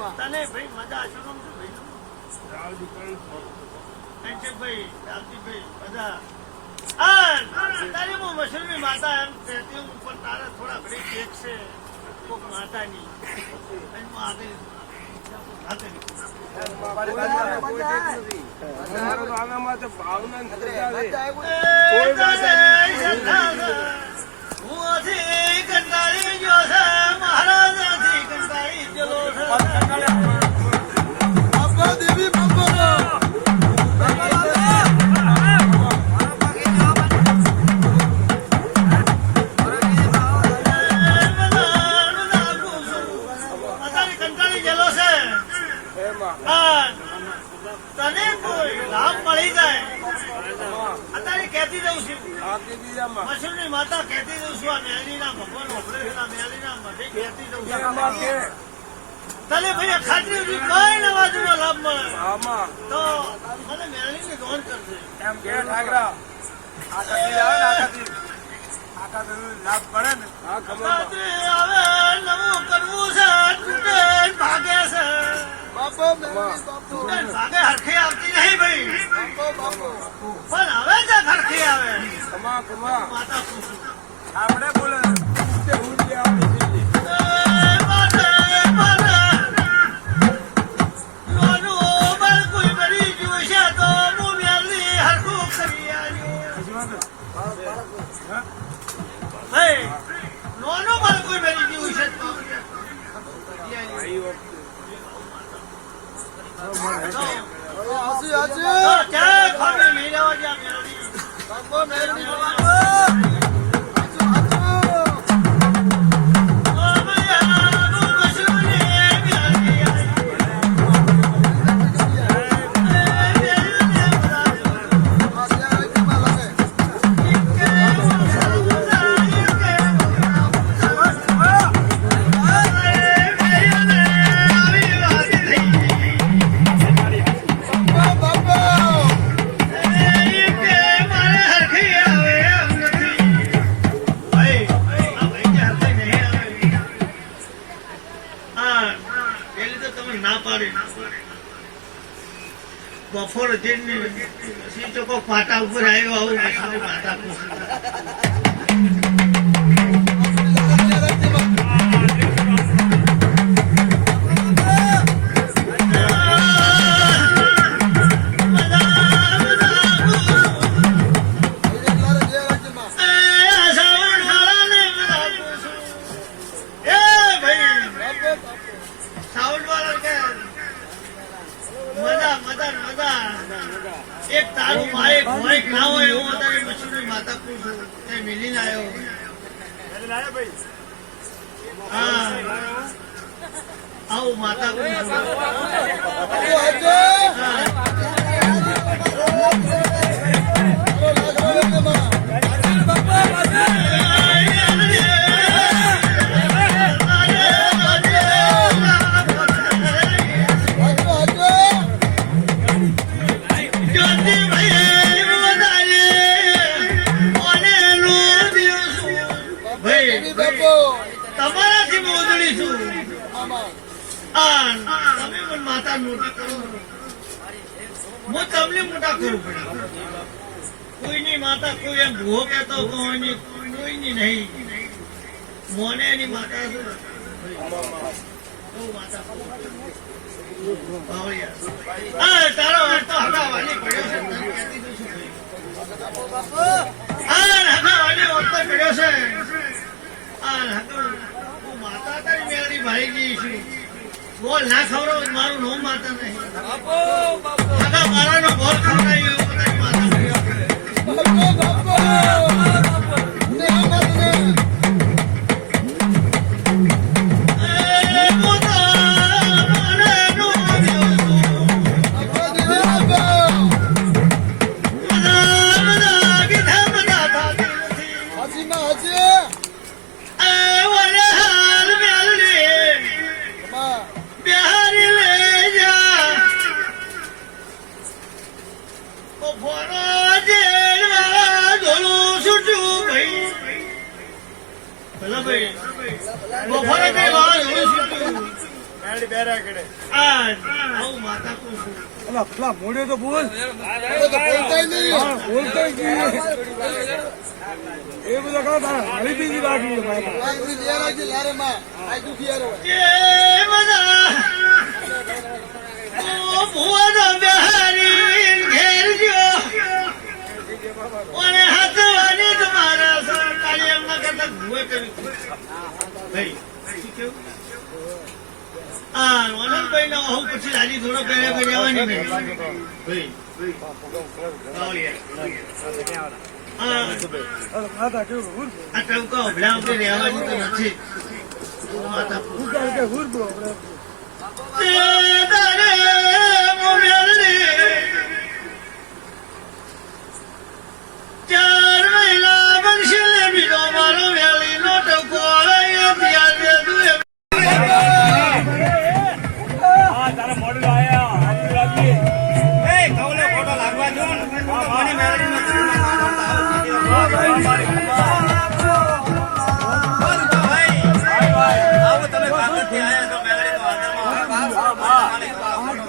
તને ભાઈ મજા શું નામ છે ભાઈ રાવજીભાઈ બધા તારી હું મશરૂમી માતા એમ કહેતી હું પણ તારા થોડા ઘડી કેક છે કોક માતાની મશરૂની માતા કહેતી જઉં છું આ મેલીના ભગવાન વપરેલા મેલીના મઢે કહેતી જઉં છું તને ભાઈ ખાતરી કઈ નવાજનો લાભ મળે તો મને મેલીની નોંધ કરશે એમ કે ઠાકરા લાભ પડે ને આવે નવું કરવું છે તૂટે ભાગે છે ભાગે હરખી આવતી નહીં ભાઈ પણ હવે જ હરખી આવે માતા પૂછું આપણે બોલે બફોર ચોખ્ખો પાટા ઉપર આવ્યો આવું માતા એક તારું માયક હોય ના હોય એવું તારી મશરૂની માતા પૂછું તે મિલીને આવ્યો હા આવું માતા પૂછું તમારાથી મોજડી છું તમે પણ માતા મોટા કરો હું તમને મોટા કરું પડે કોઈની માતા કોઈ એમ ભૂવો કહેતો કોઈની નહીં મોને એની માતા તારો તો હગાવાની પડ્યો છે હગાવાની ઓરતો પડ્યો છે માતા તારી મેળવી ભાઈ ગઈ છું બોલ ના ખવડાવ મારું નોમ માતા નહીં મારા નો બોલ ખવડાવ્યો બપોરે કઈ વાત મેળી બેરા કડે. આવું માતા પૂછું. અલા પેલા મોઢે તો બોલ બોલતાય નહીં. હા, બોલતા જ નહીં. એ બધા કહો તારા હળી બીજી રાખી છે ભાઈ. આ બધી લેરા છે, લારે માં. આ દુખિયારો હોય. જય બધા ઓ ભુવાનો બિહારી ઘેર ગયો અને હાથવાની તમારા સરકારી એમના કરતા ભુએ કરી ભાઈ શું કેવું આનંદભાઈ ના હું પછી આજે થોડો પહેલા કરી આવવાની નહીં ભાઈ માતા કેવું હુર આ ટવકા ઉભલા આપણે રહેવાની તો નથી માતા કે હુર બ્રો આપણે ચાર મહિલા બનશે બીજો મારો વેલી નો ટકો તારા મોડું આયા હાથી લાગી એ કવલે ફોટો લાગવા દો ને. મને મેળવીમાં જરૂર ના ભાઈ. આવો તમે કાગળથી આયા તો મેળવીનો આદરમાં બાબા, મેલડી બાબા.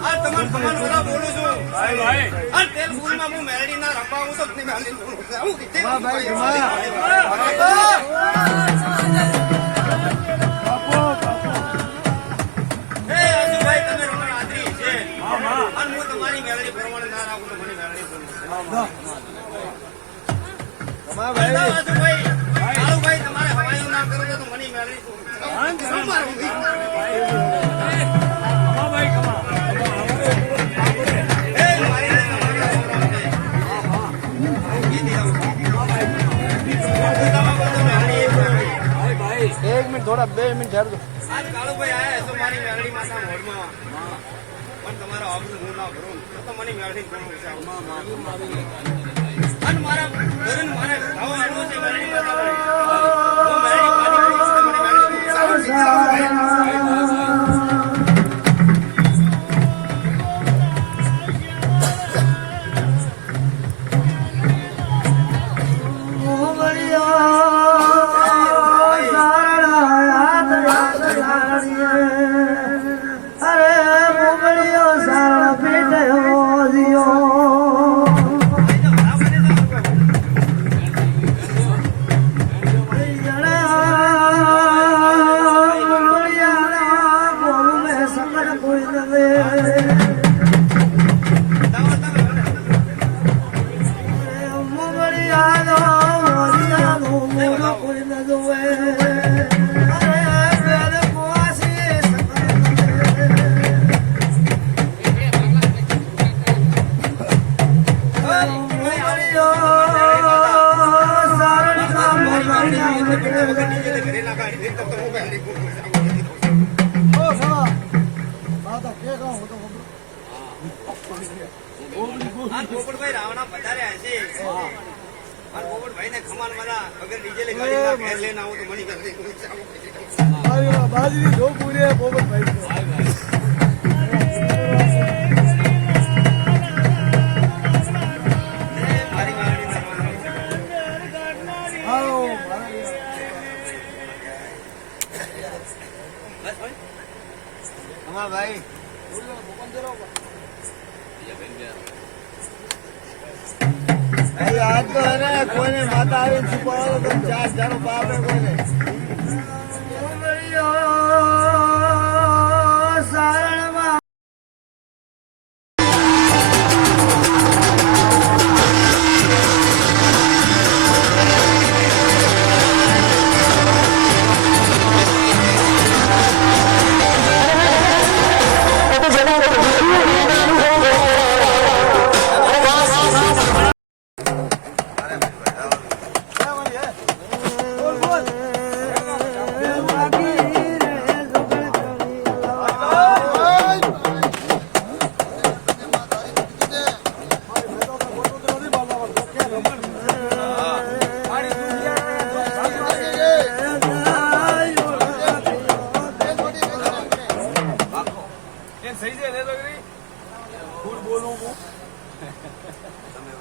આ તમારું બધા બોલું છું. આ તેલ ફૂલમાં હું મેળવીના રમવા હું તો મેળવી હું કીધે હે આજુભાઈ તમે રમણ આદરી છે. અને હું તમારી મેળવી પ્રમાણે ના રાખું તો મને મેળવી બોલું. આજુભાઈ કાળુભાઈ તમારે હવાયું ના કરો તો મને મેળવી બોલું. એક મિનિટ થોડા 2 મિનિટ ઠેરજો આજ કાળુભાઈ આયા તો મારી મેળડી માતા મોઢમાં પણ તમારા ઓફિસ હું ના ભરું તો મને મેળડી ભરવું છે અને મારા ઘરે મારે ભાવ આડવો છે મેળડી માતા હું મેળડી પાડી ભરીશ તો મને મેળડી ઘરે ના કાઢી તો હું મેળડી બોલું ઓ સાલા. બાબા, કે કહું હું તો ખબર. આ પોપટભાઈ રાવણા વધારે હશે આ પોપટભાઈ ને ખમાન મારા વગર ડીજે ગાડી ના ઘેર લઈને આવું તો મને મેળડી બોલું બાજરી જો પૂરે પોપટભાઈ. મારી મેળડી આવો હા ભાઈ આજ તો હે કોઈને માતા આવીને છુપાવો તો 4 જાનો બાપે કોઈને તમે